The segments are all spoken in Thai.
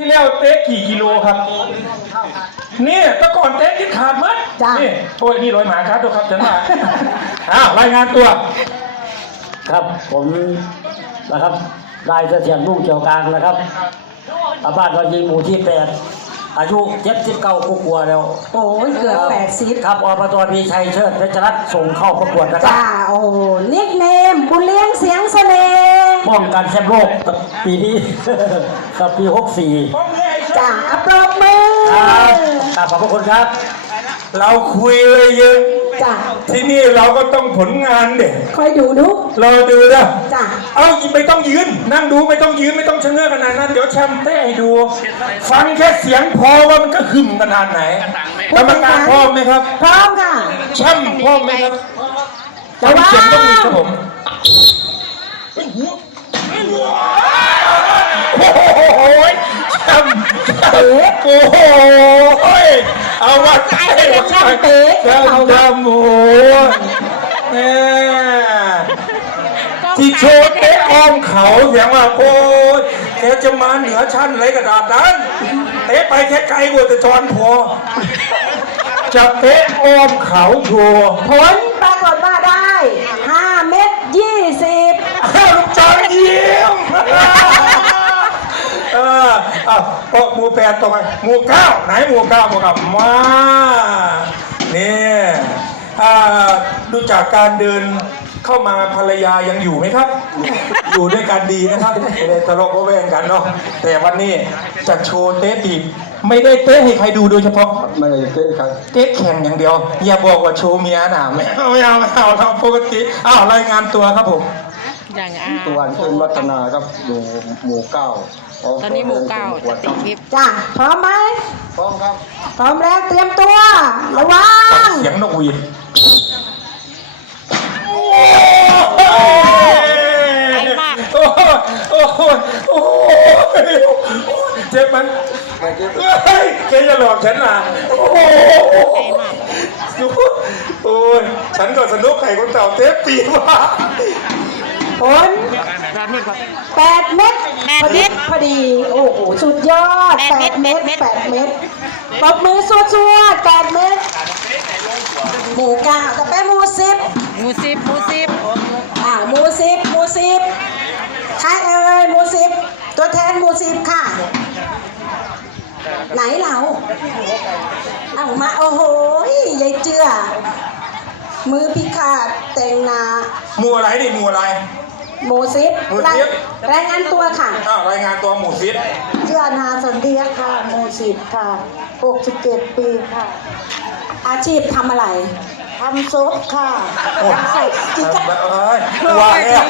แล้วเตะกี่กิโลครับนี่แต่ก่อนเตะที่ขาดมั้ยนี่โอ้ยนี่รอยหมาครับตัวครับฉันว่ารายงานตัวครับผมนะครับนายเสถียรมุ่งเกี่ยวกลางนะครับบ้านเรายิงหมู่ที่8อายุ79กว่าแล้วโอ้ยเกือบ80 ครับอบตมีชัยเชิดเพชรรัตน์ส่งเข้าประกวดนะครับจ้าโอ้นิกเนมบุญเลี้ยงเสียงเสน่ห์ป้องกันแชมป์โลกปีนี้ครับปี64 จ้าอัปรบมือครับขอบคุณครับเราคุยเลยเยอะจ้าที่นี่เราก็ต้องผลงานเด็กคอยดูเราดูนะจ้าเอาไม่ต้องยืนนั่งดูไม่ต้องยืนไม่ต้องชะเง้อขนาดนั้นเดี๋ยวแชมป์เต้ให้ดูฟังแค่เสียงพอว่ามันก็ขึ้นขนาดไหนกรรมการพร้อมไหมครับพร้อมค่ะแชมป์พร้อมไหมครับฟังเสียงต้องมีครับผมโอ้โหแชมป์โอ้โหเอาว่าแชมป์เตะเอาดำโอ้เนี่ยที่โชว์เตะอ้อมเขาเสียงว่าโอ้ยแกจะมาเหนือชั้นอะไรกระดาษนั้นเตะไปแค่ไกลกว่าแต่จอนพอจะเตะอ้อมเขาทัวผลปรากฏว่าได้5 เม็ด 20 ลูกจอนเยี่ยมหมู่8ต่อไปหมู่9ไหนหมู่9มาเนี่ยดูจากการเดินเข้ามาภรรยายังอยู่ไหมครับอยู่ด้วยกันดีนะครับไม่ได้ทะเลาะเบาะแวงกันเนาะแต่วันนี้จะโชว์เตะตีไม่ได้เตะให้ใครดูโดยเฉพาะไม่ได้เตะครับเตะแข่งอย่างเดียวอย่าบอกว่าโชว์เมียนะไม่เอาเราปกติรายงานตัวครับผมอย่างตัวอันเป็นวัฒนาครับอยู่หมู่9 ตอนนี้หมู่9จะติดคลิปจ้าพร้อมไหมพร้อมครับพร้อมแล้วเตรียมตัวระวังเสียงนกหวีดเจ็บมั้ยแกจะหลอกฉันล่ะโอ้ยฉันก็สนุกไข่คนเต่าเทปปีว่าผล8 เม็ดพอดีโอ้โหสุดยอด8 เม็ดปรบมือสวด8 เม็ดหมู่9ต่อไปหมู่10 หมู่10 หมู่10ใครหมู่10ตัวแทนหมู่10ค่ะไหนเราเอามาโอ้โหยายเจือมือพิฆาตแต่งนาหมู่อะไรนี่หมู่อะไรหมู่10รายงานตัวค่ะรายงานตัวหมู่10 เจือนาสนเดียค่ะหมู่10ค่ะ67 ปีค่ะอาชีพทำอะไรทำซุปค่ะทำซุปจิ๊กว่าเนี่ย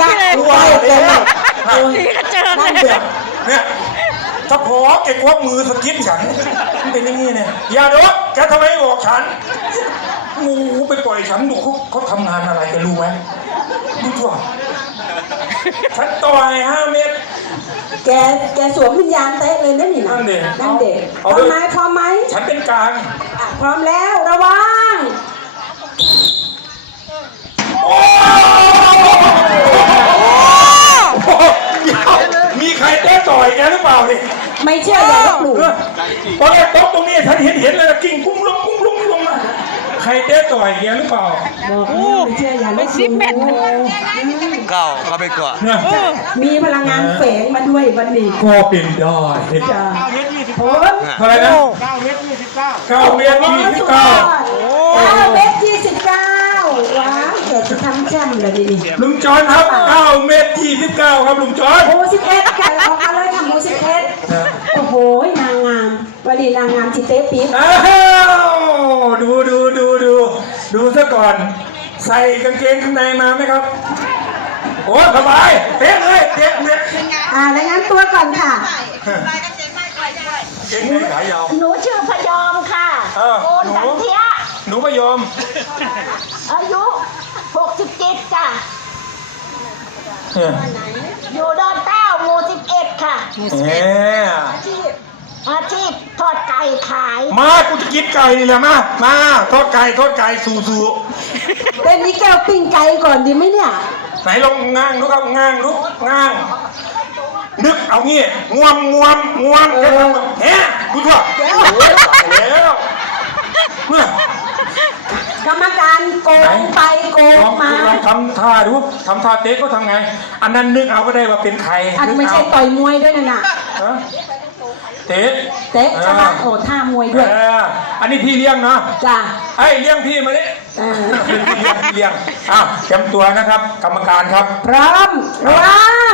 นี่ก็เจอเลยเนี่ยถ้าพอแกควักมือสกิปฉันเป็นอย่างนี้เนี่ยอย่าดกแกทำไมบอกฉันงูไปปล่อยฉันดูเขาทำงานอะไรแกรู้ไหมดูทั่วฉันต่อย5 เม็ดแกสวมวิญญาณเตะเลยนั่นนี่นะนั่นเด็กพร้อมไหมฉันเป็นกลางพร้อมแล้วระวังมีใครเตะต่อยแกหรือเปล่าเนี่ยไม่เชื่ออย่าลบหลู่ตอนแรกโต๊ะตรงนี้ฉันเห็นเลยกิ้งกุ้งลงมาใครเตะต่อยแกหรือเปล่าไม่เชื่ออย่าลบหลู่เก่าก็ไปก่อนมีพลังงานแฝงมาด้วยวันนี้ก็เป็นได้จ้าเท่าไหร่นะ9 เมตร 29 9 เมตร 29ว้าวเดี๋ยวจะทำแจ่มเลยดิลุงจอนครับ9 เมตร 29ครับลุงจอนหมู่11แกออกมาเลยค่ะหมู่11โอ้โหนางงามวันนี้นางงามที่เตะปี๊บดูซะก่อนใส่กางเกงข้างในมาไหมครับโอ้สบายเตะเลยรายงานตัวก่อนค่ะเก่งขายาวหนูชื่อพยอมค่ะโอนสันเทียหนูพยอมอายุ67จ้ะอยู่ดอนเต้าหมู่11ค่ะอาชีพทอดไก่ขายมากูจะกินไก่นี่แหละมาทอดไก่สู่เป็นนี้แก้วปิ้งไก่ก่อนดีไหมเนี่ยไหนลองง้างดูครับง้างนึกเอางี้งวมดูทั่วเดี๋ยวโอ้ยตายแล้วเมื่อกรรมการโกงไปโกงมาลองทำท่าดูทำท่าเตะก็ทำไง อันนั้นนึกเอาก็ได้ว่าเป็นใครอันนึกไม่เอาใช่ต่อยมวยด้วยน่ะฮะเตะเตะใช่ไหมโอ้ท่ามวยด้วยอันนี้พี่เลี้ยงเนาะจ้ะไอ้เลี้ยงพี่มาเนี่ยเออพี่เลี้ยงอ้าวเตรียมตัวนะครับ กรรมการครับพร้อมระวัง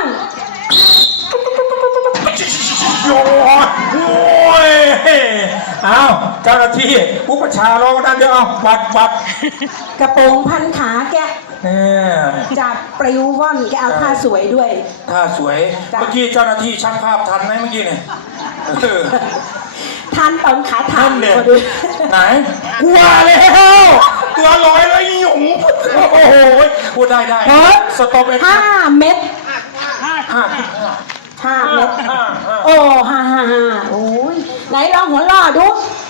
โอ้ยอ้าวเจ้าหน้าที่อุปชาเราด้านเดียวเอาวัดกระโปรงพันขาแกเนี่ยจับปลิวว่อนแกเอาท่าสวยด้วยท่าสวยจ้ะเมื่อกี้เจ้าหน้าที่ช่างภาพทันไหมเมื่อกี้เนี่ยเออทันตอนขาถาท่าม นเนี่ยไหนกลัวแล้วตัวลอยแล้วหยุ่งโอ้โหพูดได้เฮ้ยสต็อปเอ็กซ์ 5 เม็ดห้า 5 เม็ดห้าโอ้5 โอ้ยไหนลองหัวล่อดู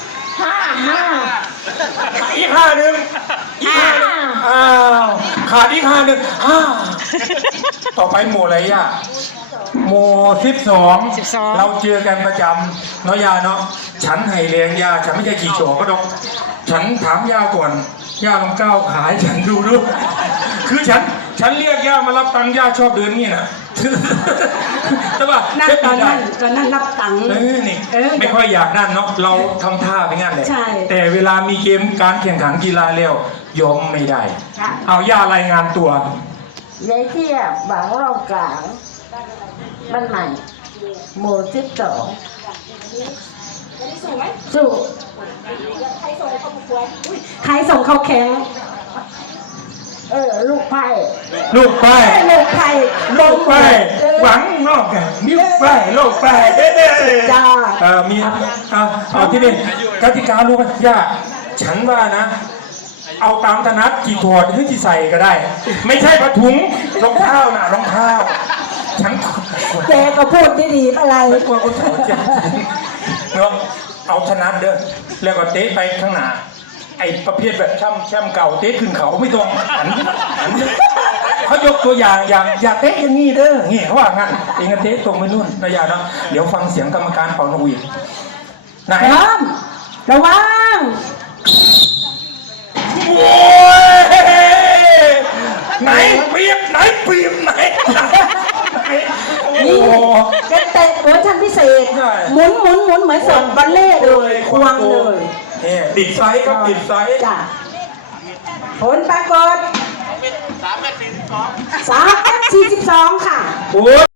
5 อีกห้าหนึ่งอีกห้าหนึ่งอ้าวขาดอีกห้าหนึ่งต่อไปหมู่อะไรย่ะหมู่12เราเจอกันประจำเนาะยาเนาะฉันให้เลี้ยงยาฉันไม่ใช่ขี่โฉก็ดอกฉันถามยาก่อนย่าลองก้าวขาให้ฉันดูด้วยคือฉันเรียกย่ามารับตังค์ย่าชอบเดินงี้นะใช่ป่ะนั่นตอนนั้นนับตังค์นี่ไม่ค่อยอยากนั่นเนาะเราทำท่าไปงั้นเลยใช่แต่เวลามีเกมการแข่งขันกีฬาแล้วยอมไม่ได้ค่ะเอาย่ารายงานตัวยายเทียบหวังเรากลางมันใหม่หมู่12สู้ใครส่งเขาแข่งลูกไพ่ลูกไปลูกใครลูกไปหวังนอกกันนิ้วไปลูกไปจ้ามีเอาที่นี่กติการู้ไหมย่าฉันว่านะ เอาตามถนัดกี่ถอดหรือกี่ใส่ก็ได้ ไม่ใช่ผ้าถุงรองเท้านะรองเท้าฉันแกก็พูดดีๆอะไรไม่กลัวคนถอดเจ็บเนาะเอาถนัดเด้อแล้วก็เตะไปข้างหน้าไอ้ประเภทแบบช่ำเก่าเตะขึ้นเขาไม่ต้องหันเขายกตัวอย่างอย่าเตะอย่างนี้เด้อนี่เขาว่างั้นเองก็เตะตรงไปนู่นนะอย่าเนาะเดี๋ยวฟังเสียงกรรมการเป่านกหวีดไหนพร้อมระวังโอ้ยไหนเปรียบไหนเปรียบไหนโอ้นี่แกเตะเวอร์ชันพิเศษใช่หมุนเหมือนสดบัลเล่ต์เลยควงเลยนี่ติดไซส์ครับติดไซส์จ้ะผลปรากฏ3 เมตร 42 ค่ะโอ้